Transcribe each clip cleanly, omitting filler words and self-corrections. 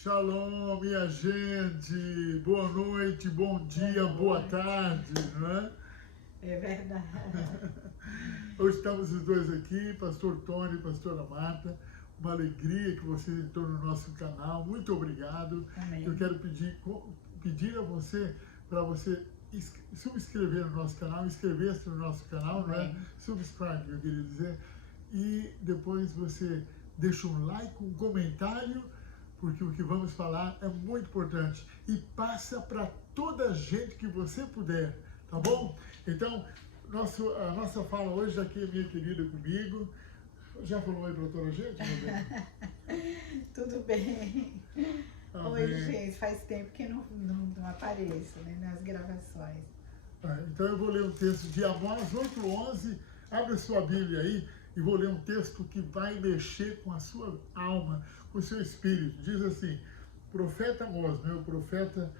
Shalom, minha gente. Boa noite, bom dia, boa tarde, não é? É verdade. Hoje estamos os dois aqui, Pastor Tony e Pastora Marta. Uma alegria que vocês entrou no nosso canal. Muito obrigado. Amém. Eu quero pedir a você, para você subscrever no nosso canal, inscrever-se no nosso canal, não é? Subscribe, eu queria dizer. E depois você deixa um like, um comentário, porque o que vamos falar é muito importante. E passa para toda a gente que você puder, tá bom? Então, a nossa fala hoje aqui é minha querida comigo. Já falou aí para toda a gente, meu bem? Tudo bem. Amém. Oi, gente, faz tempo que não apareço, né, nas gravações. Então eu vou ler um texto de Amós 8:11. Abre a sua Bíblia aí e vou ler um texto que vai mexer com a sua alma, com o seu espírito. Diz assim: profeta Amós, o profeta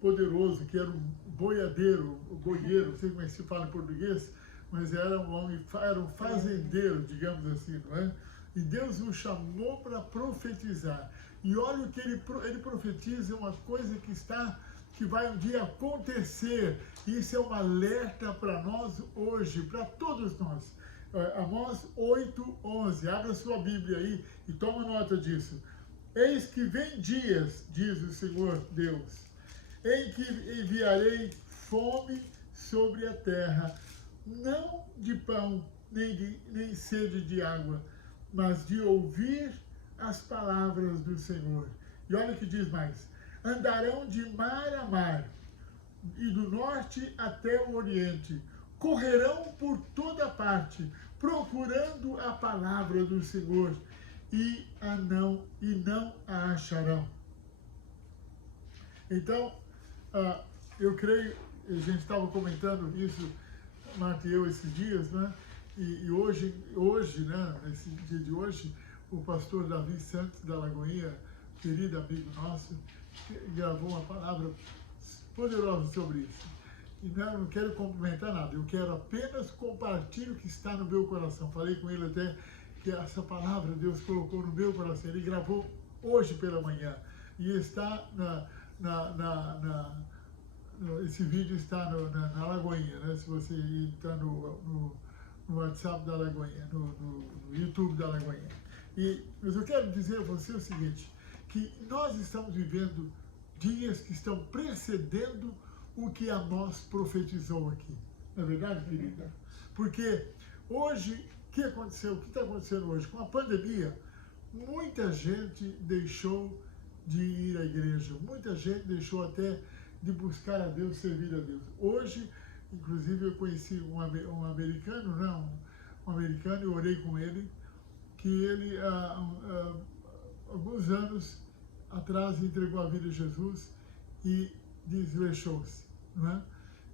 poderoso, que era um boiadeiro, boieiro, não sei como é que se fala em português, mas era um homem, era um fazendeiro, digamos assim, não é? E Deus o chamou para profetizar. E olha o que ele profetiza, uma coisa que vai um dia acontecer. Isso é um alerta para nós hoje, para todos nós. Amós 8:11. Abra sua Bíblia aí e toma nota disso. Eis que vem dias, diz o Senhor Deus, em que enviarei fome sobre a terra, não de pão, nem sede de água, mas de ouvir as palavras do Senhor. E olha o que diz mais: andarão de mar a mar, e do norte até o oriente, correrão por toda parte, procurando a palavra do Senhor, e não a acharão. Então, eu creio, a gente estava comentando isso, Marta e eu, esses dias, né? E hoje, né, nesse dia de hoje, o pastor Davi Santos da Lagoinha, querido amigo nosso, gravou uma palavra poderosa sobre isso. E não quero complementar nada, eu quero apenas compartilhar o que está no meu coração. Falei com ele até que essa palavra Deus colocou no meu coração. Ele gravou hoje pela manhã e está esse vídeo está na Lagoinha, né? Se você está no WhatsApp da Lagoinha, no YouTube da Lagoinha. Mas eu quero dizer a você o seguinte, que nós estamos vivendo dias que estão precedendo o que Amós profetizou aqui. Não é verdade, querida? Porque hoje, o que aconteceu? O que está acontecendo hoje? Com a pandemia, muita gente deixou de ir à igreja. Muita gente deixou até de buscar a Deus, servir a Deus. Hoje, inclusive, eu conheci um americano, não, um americano, eu orei com ele, que ele, alguns anos atrás, entregou a vida a Jesus e desleixou-se, não é?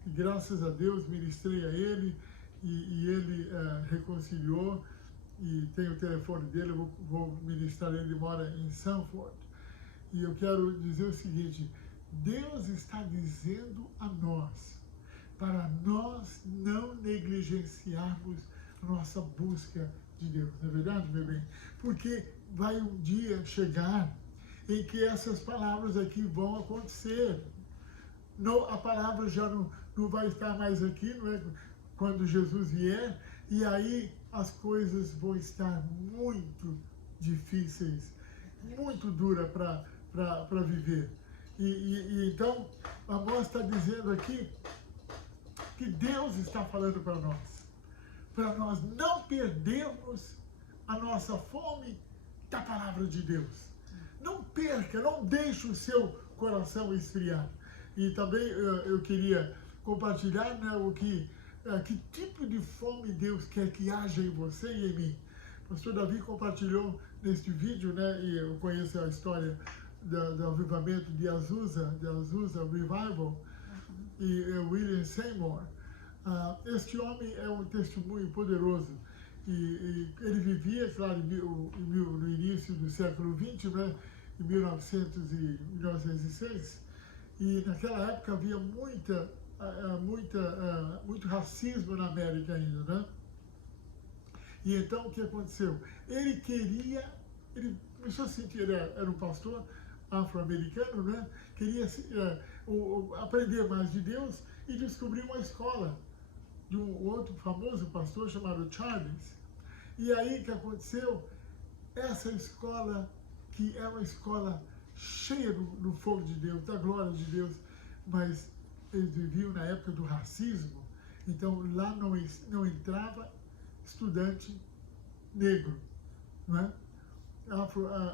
E graças a Deus, ministrei a ele e ele reconciliou, e tem o telefone dele, eu vou ministrar ele mora em Sanford. E eu quero dizer o seguinte: Deus está dizendo a nós, para nós não negligenciarmos nossa busca de Deus. Não é verdade, meu bem? Porque vai um dia chegar em que essas palavras aqui vão acontecer. Não, a palavra já não vai estar mais aqui, não é? Quando Jesus vier, e aí as coisas vão estar muito difíceis, muito duras para viver. Então, Amós está dizendo aqui que Deus está falando para nós não perdermos a nossa fome da palavra de Deus. Não perca, não deixe o seu coração esfriar. E também eu queria compartilhar, né, que tipo de fome Deus quer que haja em você e em mim. O pastor Davi compartilhou neste vídeo, né, e eu conheço a história do avivamento de Azusa Revival, e William Seymour. Este homem é um testemunho poderoso. E ele vivia, claro, no início do século XX, né, em 1906, e naquela época havia muito racismo na América ainda, né? E então o que aconteceu? Ele começou a sentir, ele era um pastor, afro-americano, né? Queria aprender mais de Deus e descobriu uma escola de um outro famoso pastor chamado Charles. E aí o que aconteceu? Essa escola, que é uma escola cheia do fogo de Deus, da glória de Deus, mas eles viviam na época do racismo, então lá não entrava estudante negro, né?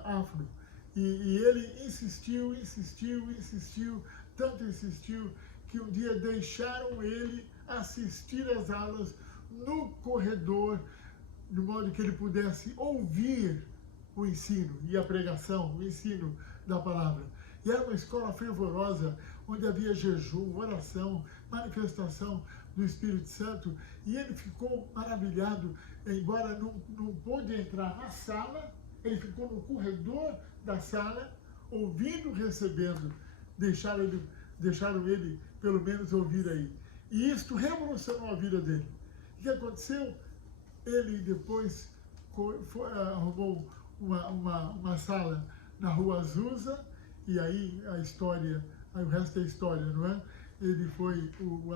Afro. E ele insistiu, tanto insistiu, que um dia deixaram ele assistir às aulas no corredor, de modo que ele pudesse ouvir o ensino e a pregação, o ensino da palavra. E era uma escola fervorosa, onde havia jejum, oração, manifestação do Espírito Santo, e ele ficou maravilhado, embora não pôde entrar na sala, ele ficou no corredor da sala, ouvindo, recebendo, deixaram ele pelo menos ouvir aí. E isto revolucionou a vida dele. O que aconteceu? Ele depois arrumou uma sala na Rua Azusa, e aí aí o resto é história, não é? Ele foi o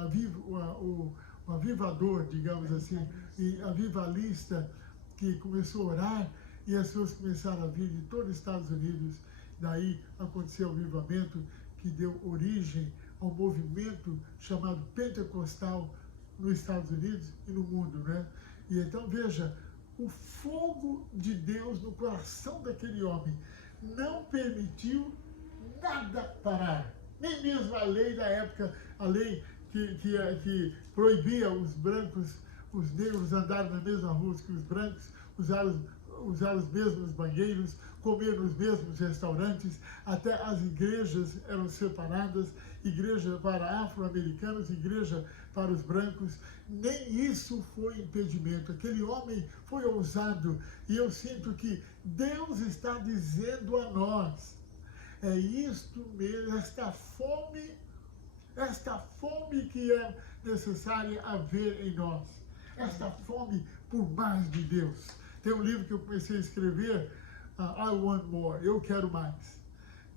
avivador, digamos assim, e avivalista, que começou a orar, e as pessoas começaram a vir de todos os Estados Unidos. Daí aconteceu o avivamento que deu origem ao movimento chamado pentecostal nos Estados Unidos e no mundo, né? E então, veja, o fogo de Deus no coração daquele homem não permitiu nada parar. Nem mesmo a lei da época, a lei que proibia os brancos, os negros andarem na mesma rua que os brancos, usar os mesmos banheiros, comer nos mesmos restaurantes, até as igrejas eram separadas, igreja para afro-americanos, igreja para os brancos. Nem isso foi impedimento. Aquele homem foi ousado, e eu sinto que Deus está dizendo a nós, é isto mesmo, esta fome que é necessária haver em nós, esta fome por mais de Deus. Tem um livro que eu comecei a escrever, I Want More, Eu Quero Mais.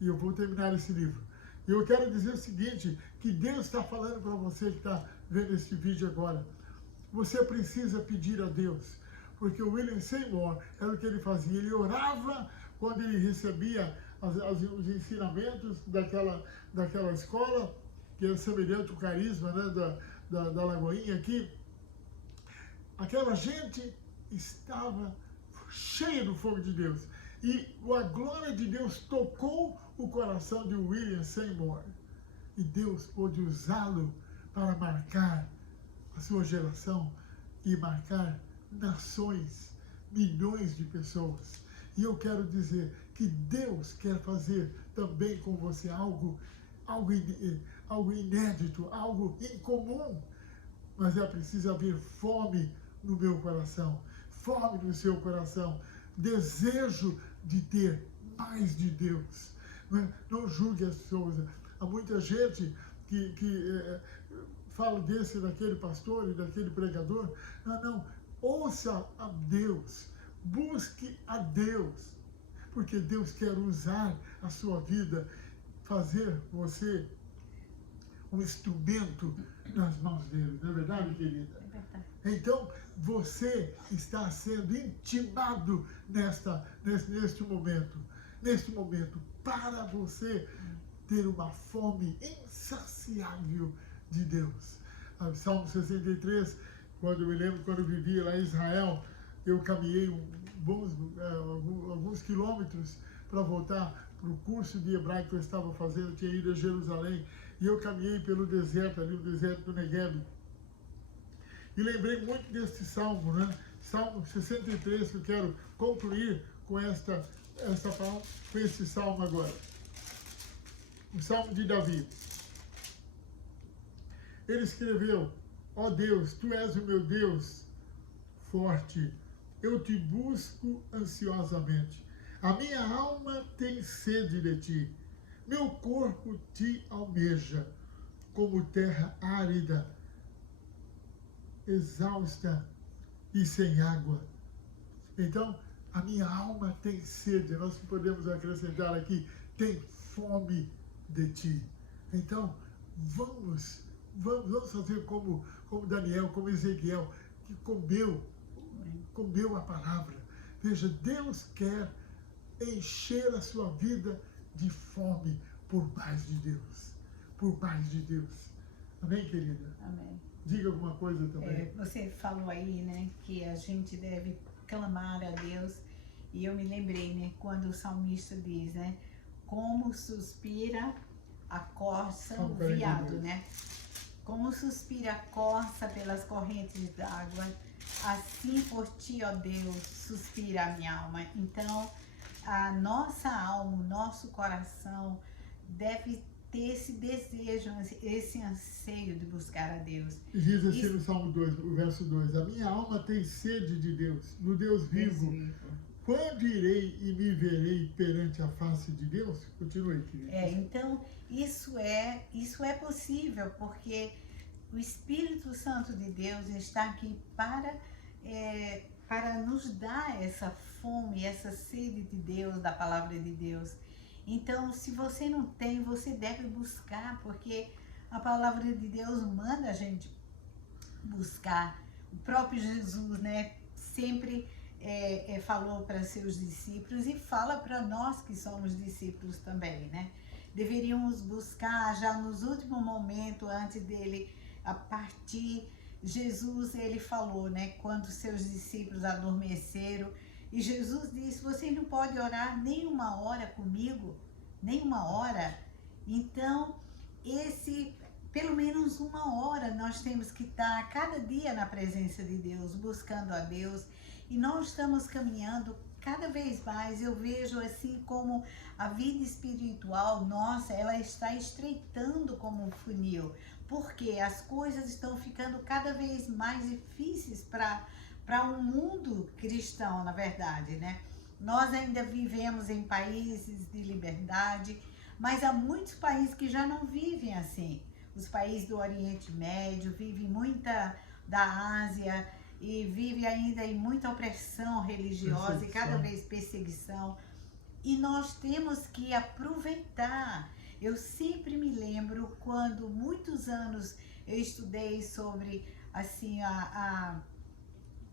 E eu vou terminar esse livro. E eu quero dizer o seguinte, que Deus está falando para você que está vendo esse vídeo agora. Você precisa pedir a Deus. Porque o William Seymour era o que ele fazia. Ele orava quando ele recebia os ensinamentos daquela escola, que é semelhante ao carisma, né, da Lagoinha aqui. Aquela gente estava cheia do fogo de Deus. E a glória de Deus tocou o coração de William Seymour. E Deus pôde usá-lo para marcar a sua geração e marcar nações, milhões de pessoas. E eu quero dizer que Deus quer fazer também com você algo inédito, algo incomum. Mas é preciso haver fome no meu coração, fome no seu coração, desejo de ter mais de Deus. Não julgue as pessoas. Há muita gente que fala daquele pastor e daquele pregador. Não, ouça a Deus, busque a Deus, porque Deus quer usar a sua vida, fazer você um instrumento nas mãos dele. Não é verdade, querida? É verdade. Então, você está sendo intimado neste momento, para você ter uma fome insaciável de Deus. Salmo 63, quando eu me lembro, quando eu vivia lá em Israel, eu caminhei alguns quilômetros para voltar para o curso de hebraico que eu estava fazendo. Eu tinha ido a Jerusalém, e eu caminhei pelo deserto, ali o deserto do Negueb. E lembrei muito deste salmo, né? Salmo 63, que eu quero concluir com com esse salmo agora. O salmo de Davi. Ele escreveu: ó Deus, tu és o meu Deus forte, eu te busco ansiosamente. A minha alma tem sede de ti, meu corpo te almeja, como terra árida, exausta e sem água. Então, A minha alma tem sede. Nós podemos acrescentar aqui, tem fome de ti. Então, vamos fazer como Daniel, como Ezequiel, que comeu a palavra. Veja, Deus quer encher a sua vida de fome por mais de Deus. Por mais de Deus. Amém, querida? Amém. Diga alguma coisa também. Você falou aí, né, que a gente deve clamar a Deus. E eu me lembrei, né, quando o salmista diz, né, como suspira a corça o veado, né? Como suspira a corça pelas correntes d'água, assim por ti, ó Deus, suspira a minha alma. Então, a nossa alma, o nosso coração deve ter esse desejo, esse anseio de buscar a Deus. Diz assim no Salmo 2, o verso 2, a minha alma tem sede de Deus, no Deus vivo. Quando irei e me verei perante a face de Deus? Continue, querida. Então, isso é possível, porque o Espírito Santo de Deus está aqui para nos dar essa fome, essa sede de Deus, da palavra de Deus. Então, se você não tem, você deve buscar, porque a palavra de Deus manda a gente buscar. O próprio Jesus, né, sempre falou para seus discípulos e fala para nós que somos discípulos também, né? Deveríamos buscar já nos últimos momentos, antes dele partir. Jesus, ele falou, né, quando seus discípulos adormeceram, e Jesus disse, vocês não podem orar nem uma hora comigo, nem uma hora. Então, pelo menos uma hora nós temos que estar cada dia na presença de Deus, buscando a Deus, e nós estamos caminhando cada vez mais. Eu vejo assim como a vida espiritual nossa, ela está estreitando como um funil, porque as coisas estão ficando cada vez mais difíceis para um mundo cristão, na verdade, né? Nós ainda vivemos em países de liberdade, mas há muitos países que já não vivem assim. Os países do Oriente Médio vivem muita da Ásia e vivem ainda em muita opressão religiosa e cada vez perseguição. E nós temos que aproveitar. Eu sempre me lembro quando muitos anos eu estudei sobre assim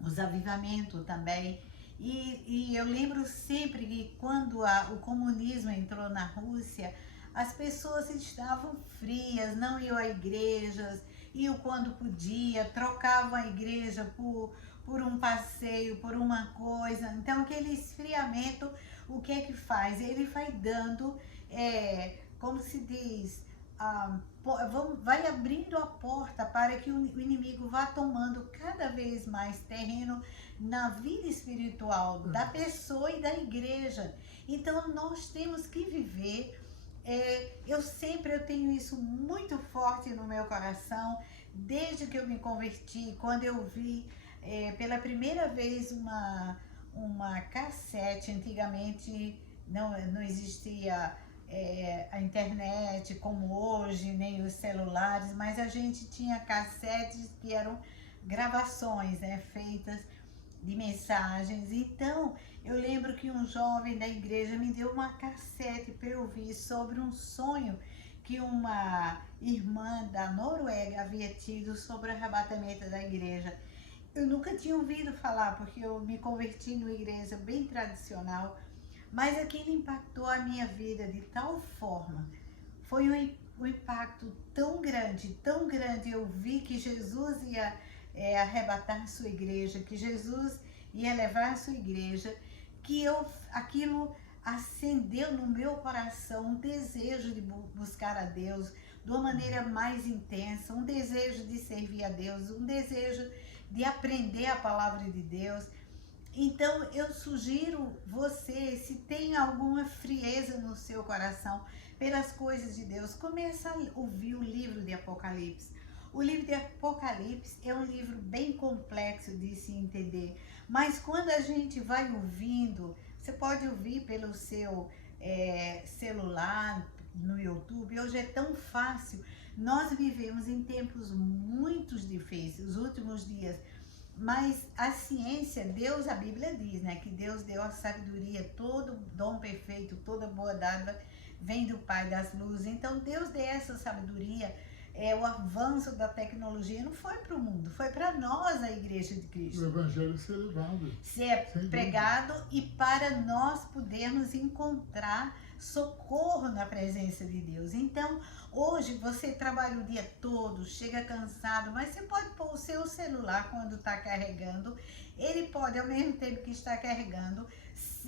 os avivamentos também. E eu lembro sempre que quando o comunismo entrou na Rússia, as pessoas estavam frias, não iam a igrejas, iam quando podia, trocavam a igreja por um passeio, por uma coisa. Então aquele esfriamento, o que é que faz? Ele vai dando, como se diz, vai abrindo a porta para que o inimigo vá tomando cada vez mais terreno na vida espiritual da pessoa e da igreja. Então nós temos que viver. Eu tenho isso muito forte no meu coração, desde que eu me converti, quando eu vi pela primeira vez uma cassete. Antigamente não existia a internet como hoje, nem os celulares, mas a gente tinha cassetes que eram gravações, né, feitas de mensagens. Então, eu lembro que um jovem da igreja me deu uma cassete para eu ouvir sobre um sonho que uma irmã da Noruega havia tido sobre o arrebatamento da igreja. Eu nunca tinha ouvido falar, porque eu me converti numa igreja bem tradicional, mas aquilo impactou a minha vida de tal forma. Foi um impacto tão grande, eu vi que Jesus ia arrebatar sua igreja, que Jesus ia levar a sua igreja, que aquilo acendeu no meu coração um desejo de buscar a Deus de uma maneira mais intensa, um desejo de servir a Deus, um desejo de aprender a palavra de Deus. Então eu sugiro você, se tem alguma frieza no seu coração pelas coisas de Deus, começa a ouvir o livro de Apocalipse. O livro de Apocalipse é um livro bem complexo de se entender, mas quando a gente vai ouvindo, você pode ouvir pelo seu celular, no YouTube. Hoje é tão fácil. Nós vivemos em tempos muito difíceis, os últimos dias. Mas a ciência, Deus, a Bíblia diz, né, que Deus deu a sabedoria, todo dom perfeito, toda boa dádiva vem do Pai das luzes. Então Deus deu essa sabedoria, o avanço da tecnologia não foi para o mundo, foi para nós, a Igreja de Cristo. O Evangelho ser levado. Ser pregado e para nós podermos encontrar socorro na presença de Deus. Então, hoje você trabalha o dia todo, chega cansado, mas você pode pôr o seu celular quando está carregando. Ele pode, ao mesmo tempo que está carregando,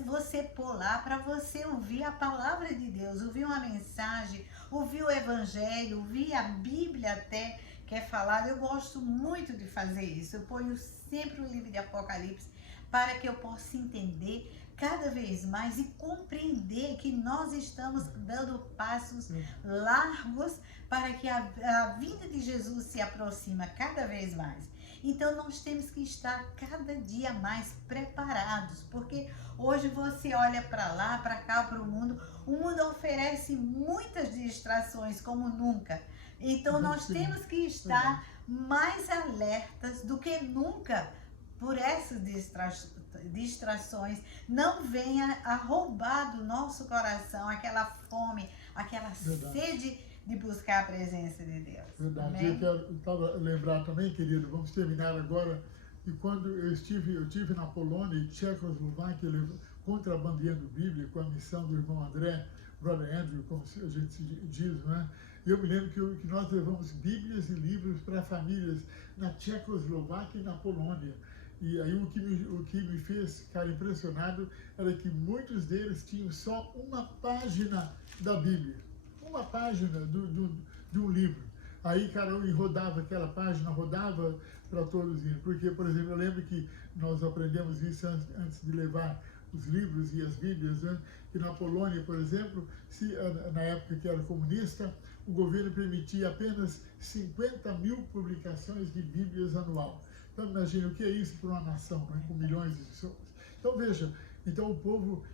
você pôr lá para você ouvir a palavra de Deus, ouvir uma mensagem, ouvir o Evangelho, ouvir a Bíblia até que é falado. Eu gosto muito de fazer isso. Eu ponho sempre o livro de Apocalipse para que eu possa entender cada vez mais e compreender que nós estamos dando passos largos para que a vinda de Jesus se aproxima cada vez mais. Então nós temos que estar cada dia mais preparados, porque hoje você olha para lá, para cá, para o mundo oferece muitas distrações como nunca. Então nós temos que estar mais alertas do que nunca por essas distrações. Não venha a roubar do nosso coração aquela fome, aquela sede de buscar a presença de Deus. Verdade. Amém? Eu quero lembrar também, querido, vamos terminar agora, que quando eu estive na Polônia e Tchecoslováquia, contrabandeando Bíblia com a missão do irmão André, Brother Andrew, como a gente diz, não é? E eu me lembro que nós levamos Bíblias e livros para famílias na Tchecoslováquia e na Polônia. E aí o que me fez ficar impressionado era que muitos deles tinham só uma página da Bíblia, uma página de um livro. Aí, cara, eu rodava aquela página, rodava para todos irem. Porque, por exemplo, eu lembro que nós aprendemos isso antes de levar os livros e as Bíblias, né? Que na Polônia, por exemplo, na época que era comunista, o governo permitia apenas 50 mil publicações de Bíblias anual. Então, imagina o que é isso para uma nação, né, com milhões de pessoas. Então, veja, então o povo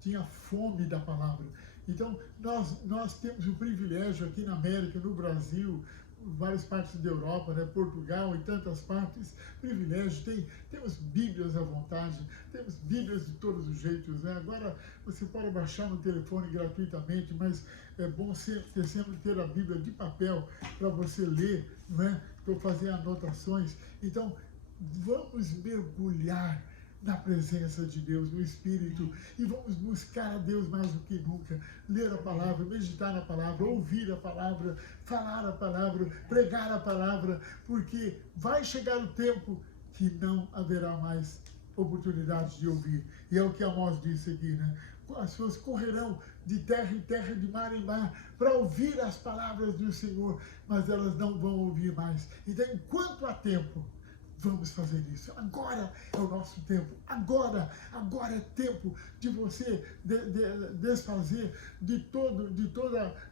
tinha fome da palavra. Então, nós temos o privilégio aqui na América, no Brasil, várias partes da Europa, né, Portugal e tantas partes, privilégio, temos Bíblias à vontade, temos Bíblias de todos os jeitos, né? Agora você pode baixar no telefone gratuitamente, mas é bom sempre ter a Bíblia de papel para você ler, não é? Para fazer anotações. Então, vamos mergulhar na presença de Deus, no Espírito, e vamos buscar a Deus mais do que nunca, ler a palavra, meditar na palavra, ouvir a palavra, falar a palavra, pregar a palavra, porque vai chegar o tempo que não haverá mais oportunidade de ouvir. E é o que Amós disse aqui, né? As pessoas correrão de terra em terra, de mar em mar, para ouvir as palavras do Senhor, mas elas não vão ouvir mais. Então, enquanto há tempo, vamos fazer isso. Agora é o nosso tempo. Agora é tempo de você desfazer de todo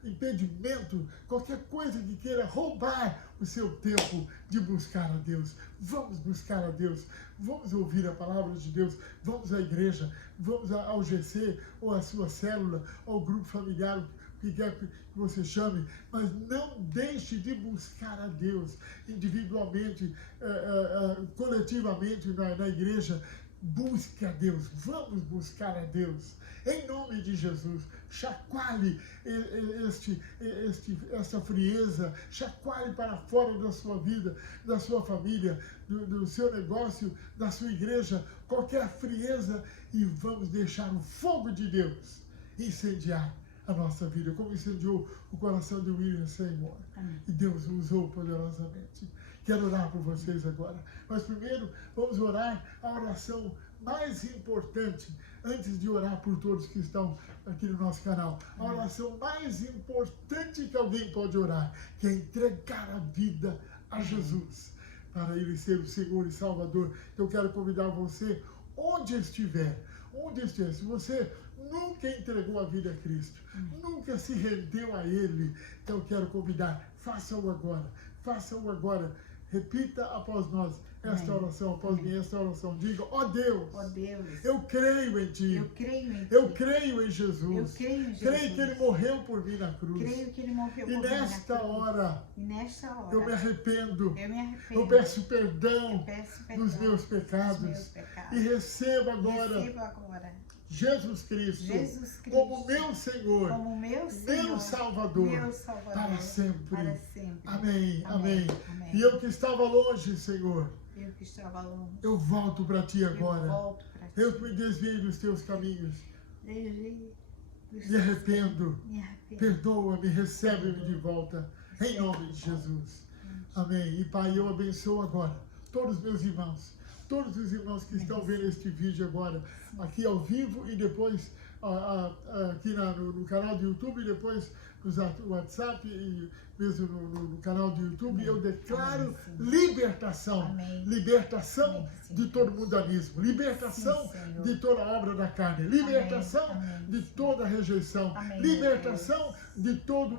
impedimento, qualquer coisa que queira roubar o seu tempo de buscar a Deus. Vamos buscar a Deus. Vamos ouvir a palavra de Deus. Vamos à igreja. Vamos ao GC, ou à sua célula, ou ao grupo familiar, o que quer que você chame, mas não deixe de buscar a Deus individualmente, coletivamente na igreja. Busque a Deus, vamos buscar a Deus, em nome de Jesus. Chacoalhe essa frieza, chacoalhe para fora da sua vida, da sua família, do seu negócio, da sua igreja, qualquer frieza, e vamos deixar o fogo de Deus incendiar a nossa vida, como incendiou o coração de William Seymour. E Deus o usou poderosamente. Quero orar por vocês agora. Mas primeiro, vamos orar a oração mais importante, antes de orar por todos que estão aqui no nosso canal. A oração mais importante que alguém pode orar, que é entregar a vida a Jesus, para Ele ser o Senhor e Salvador. Eu quero convidar você, onde estiver, se você nunca entregou a vida a Cristo, nunca se rendeu a Ele, então eu quero convidar, faça-o agora, Repita após nós esta Amém. oração, após Amém. mim esta oração. Diga, ó Deus, Ó Deus, eu creio em Ti. eu creio em Ti. Eu creio em Eu Jesus. creio em Jesus. Creio que Ele morreu por mim na cruz. Creio que Ele morreu E por mim na nesta cruz. hora, E nesta hora, eu me arrependo. eu me arrependo. Eu peço perdão Peço perdão dos meus dos pecados. meus pecados. E recebo agora Recebo agora Jesus Cristo Jesus Cristo como meu Senhor, como meu Senhor, meu Salvador, meu Salvador, para sempre. para sempre. Amém, amém. Amém. E eu que estava longe, Senhor, Eu que estava longe, eu volto para Ti eu agora. volto para Ti. Eu que me desviei dos Teus caminhos. Desde dos Me arrependo. Me arrependo. Perdoa-me, recebe-me de volta. Em nome de Jesus. Amém. E Pai, eu abençoo agora todos os meus irmãos. Todos os irmãos que estão vendo este vídeo agora, aqui ao vivo e depois aqui no canal do YouTube, e depois no WhatsApp e mesmo no canal do YouTube, Amém. eu declaro Amém, libertação. Amém. Libertação Amém, sim. de todo mundanismo. Libertação Sim, Senhor. de toda obra da carne. Libertação Amém, de toda rejeição. Amém, Libertação de todo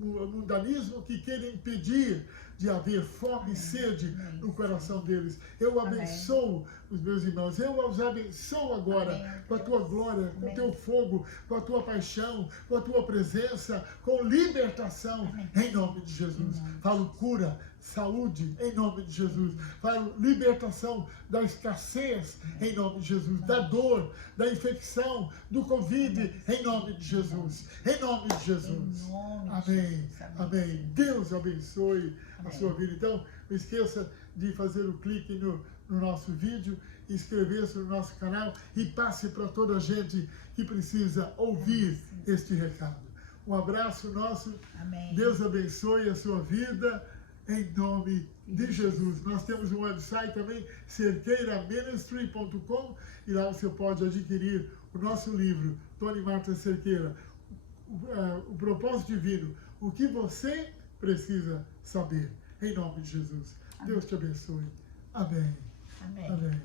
mundanismo que queira impedir de haver fome e sede Amém. no coração deles. Eu Amém. abençoo os meus irmãos. Eu os abençoo agora Amém. com a tua glória, com o Amém. teu fogo, com a tua paixão, com a tua presença, com libertação, Amém. em nome de Jesus. Amém. Falo cura, saúde, em nome de Jesus. Falo libertação da escassez, em nome de Jesus. Da dor, da infecção, do Covid, em nome de Jesus. Em nome de Jesus. Em nome de Amém. Jesus. Amém. Deus abençoe a Amém. sua vida. Então, não esqueça de fazer o clique no nosso vídeo, inscrever-se no nosso canal e passe para toda a gente que precisa ouvir este recado. Um abraço nosso. Amém. Deus abençoe a sua vida, em nome de Jesus. Nós temos um website também, cerqueiraministry.com, e lá você pode adquirir o nosso livro, Tony e Marta Cerqueira, o propósito divino, o que você precisa saber, em nome de Jesus. Amém. Deus te abençoe. Amém. Amém. Amém.